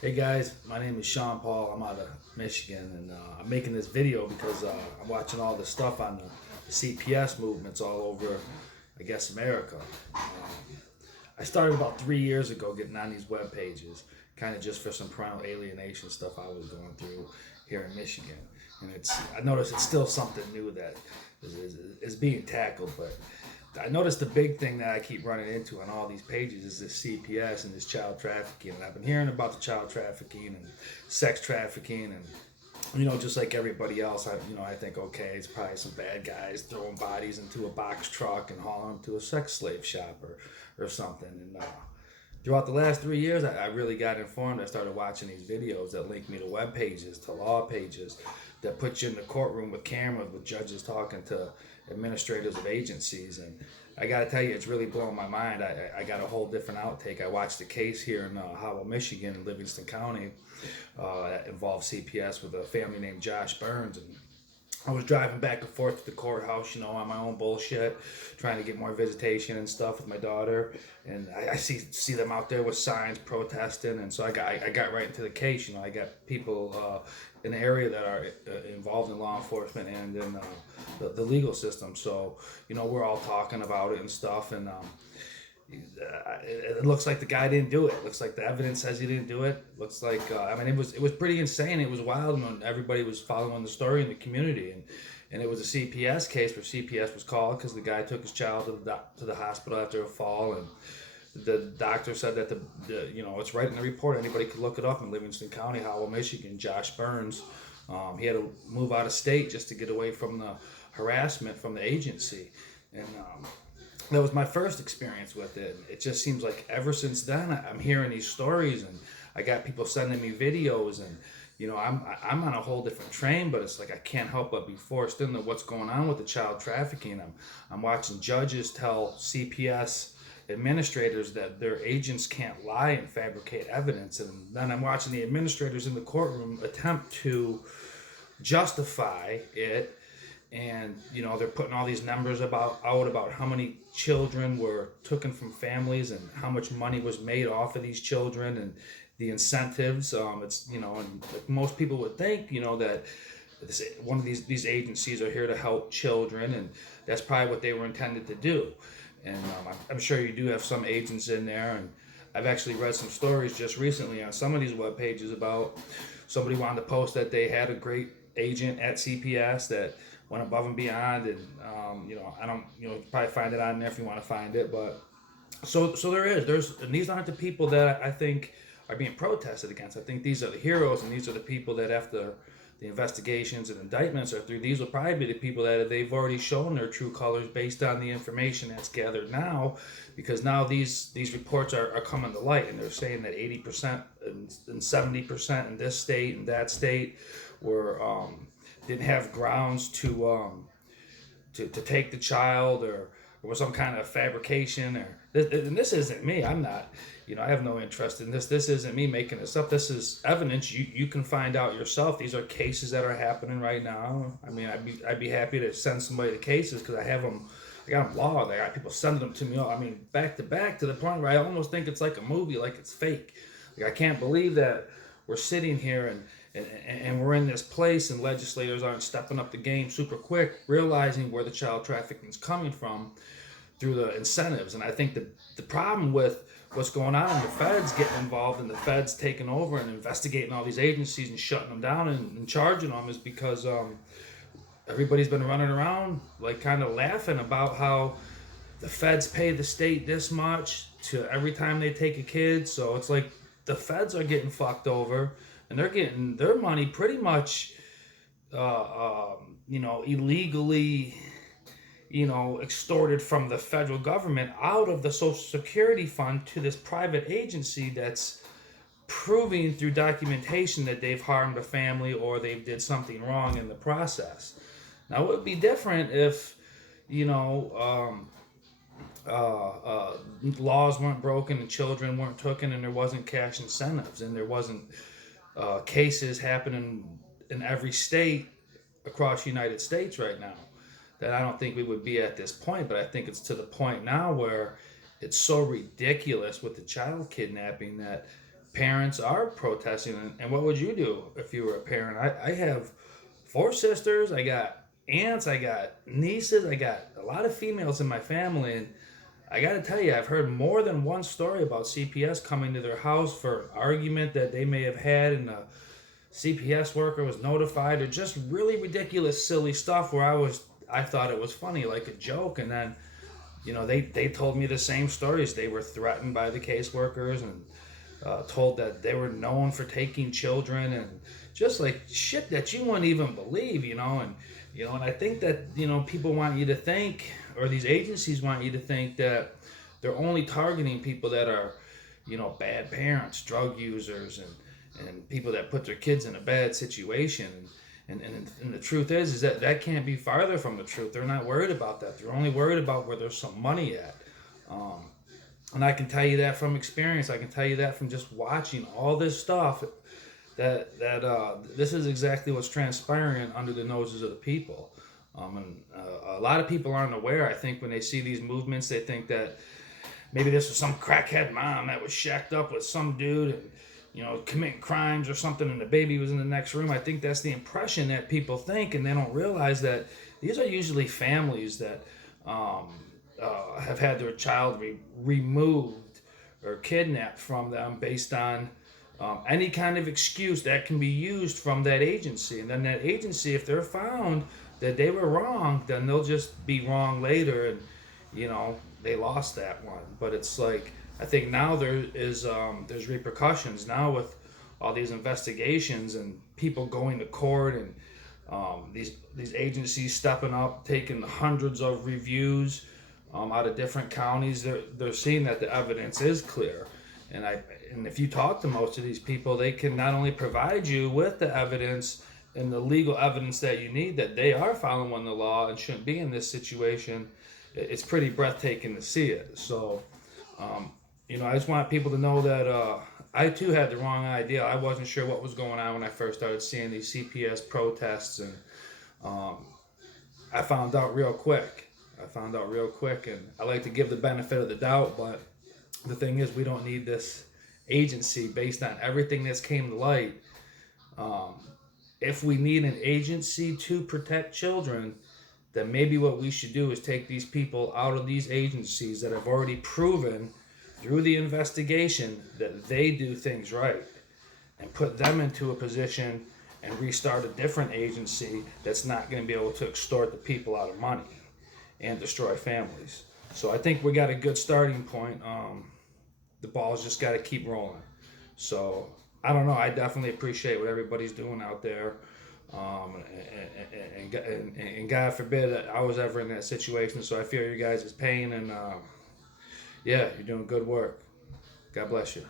Hey guys, my name is Sean Paul. I'm out of Michigan, and I'm making this video because I'm watching all this stuff on the CPS movements all over, I guess, America. I started about 3 years ago getting on these web pages, kind of just for some parental alienation stuff I was going through here in Michigan. And I noticed it's still something new that is being tackled, but I noticed the big thing that I keep running into on all these pages is this CPS and this child trafficking. And I've been hearing about the child trafficking and sex trafficking, and just like everybody else, I think, okay, it's probably some bad guys throwing bodies into a box truck and hauling them to a sex slave shop or something. And throughout the last 3 years, I really got informed. I started watching these videos that link me to web pages, to law pages, that put you in the courtroom with cameras, with judges talking to administrators of agencies. And I got to tell you, it's really blowing my mind. I got a whole different outtake. I watched a case here in Howell, Michigan, in Livingston County, that involved CPS with a family named Josh Burns. And I was driving back and forth to the courthouse, on my own bullshit, trying to get more visitation and stuff with my daughter. And I see them out there with signs protesting, and so I got right into the case. I got people in the area that are involved in law enforcement and in the legal system. So we're all talking about it and stuff, and it looks like the guy didn't do it. It looks like the evidence says he didn't do it. Looks like it was pretty insane. It was wild when everybody was following the story in the community, and it was a CPS case where CPS was called because the guy took his child to the hospital after a fall, and the doctor said that it's right in the report. Anybody could look it up in Livingston County, Howell, Michigan. Josh Burns, he had to move out of state just to get away from the harassment from the agency, and that was my first experience with it. It just seems like ever since then, I'm hearing these stories, and I got people sending me videos, and I'm on a whole different train. But it's like I can't help but be forced into what's going on with the child trafficking. I'm watching judges tell CPS administrators that their agents can't lie and fabricate evidence, and then I'm watching the administrators in the courtroom attempt to justify it. And they're putting all these numbers about how many children were taken from families and how much money was made off of these children and the incentives. It's and like most people would think, that one of these agencies are here to help children, and that's probably what they were intended to do. And I'm sure you do have some agents in there, and I've actually read some stories just recently on some of these web pages about somebody wanted to post that they had a great agent at CPS that went above and beyond, and I don't, probably find it on there if you want to find it, but so and these aren't the people that I think are being protested against. I think these are the heroes, and these are the people that after the investigations and indictments are through, these will probably be the people that they've already shown their true colors based on the information that's gathered now, because now these reports are coming to light, and they're saying that 80% and 70% in this state and that state were didn't have grounds to take the child, or was some kind of fabrication. And this isn't me. I'm not, I have no interest in this. This isn't me making this up. This is evidence you can find out yourself. These are cases that are happening right now. I mean, I'd be happy to send somebody the cases because I have them. I got them logged. I got people sending them to me. I mean, back to the point where I almost think it's like a movie, like it's fake. Like I can't believe that we're sitting here and we're in this place, and legislators aren't stepping up the game super quick, realizing where the child trafficking is coming from through the incentives. And I think the problem with what's going on, the feds getting involved and the feds taking over and investigating all these agencies and shutting them down and charging them, is because everybody's been running around like kind of laughing about how the feds pay the state this much to every time they take a kid. So it's like the feds are getting fucked over, and they're getting their money pretty much, illegally, extorted from the federal government out of the Social Security fund to this private agency that's proving through documentation that they've harmed a family or they did something wrong in the process. Now, it would be different if, laws weren't broken and children weren't taken and there wasn't cash incentives and there wasn't cases happening in every state across the United States right now. That I don't think we would be at this point, but I think it's to the point now where it's so ridiculous with the child kidnapping that parents are protesting, and what would you do if you were a parent? I have four sisters, I got aunts, I got nieces, I got a lot of females in my family, and I gotta tell you, I've heard more than one story about CPS coming to their house for an argument that they may have had, and the CPS worker was notified, or just really ridiculous, silly stuff where I thought it was funny, like a joke, and then they told me the same stories. They were threatened by the caseworkers and told that they were known for taking children, and just like shit that you wouldn't even believe, and I think that people want you to think, or these agencies want you to think, that they're only targeting people that are bad parents, drug users, and people that put their kids in a bad situation. And the truth is that can't be farther from the truth. They're not worried about that. They're only worried about where there's some money at. And I can tell you that from experience. I can tell you that from just watching all this stuff, that this is exactly what's transpiring under the noses of the people. And a lot of people aren't aware. I think when they see these movements, they think that maybe this was some crackhead mom that was shacked up with some dude and committing crimes or something, and the baby was in the next room. I think that's the impression that people think, and they don't realize that these are usually families that have had their child removed or kidnapped from them based on any kind of excuse that can be used from that agency. And then that agency, if they're found that they were wrong, then they'll just be wrong later, and they lost that one. But it's like, I think now there's repercussions now with all these investigations and people going to court, and these agencies stepping up, taking hundreds of reviews out of different counties. They're seeing that the evidence is clear, and if you talk to most of these people, they can not only provide you with the evidence and the legal evidence that you need that they are following the law and shouldn't be in this situation. It's pretty breathtaking to see it. So. I just want people to know that I too had the wrong idea. I wasn't sure what was going on when I first started seeing these CPS protests, and I found out real quick. And I like to give the benefit of the doubt, but the thing is, we don't need this agency based on everything that's came to light. If we need an agency to protect children, then maybe what we should do is take these people out of these agencies that have already proven through the investigation that they do things right, and put them into a position and restart a different agency that's not going to be able to extort the people out of money and destroy families. So I think we got a good starting point. The ball's just got to keep rolling. So I don't know. I definitely appreciate what everybody's doing out there. And God forbid that I was ever in that situation. So I feel your guys' pain, and yeah, you're doing good work. God bless you.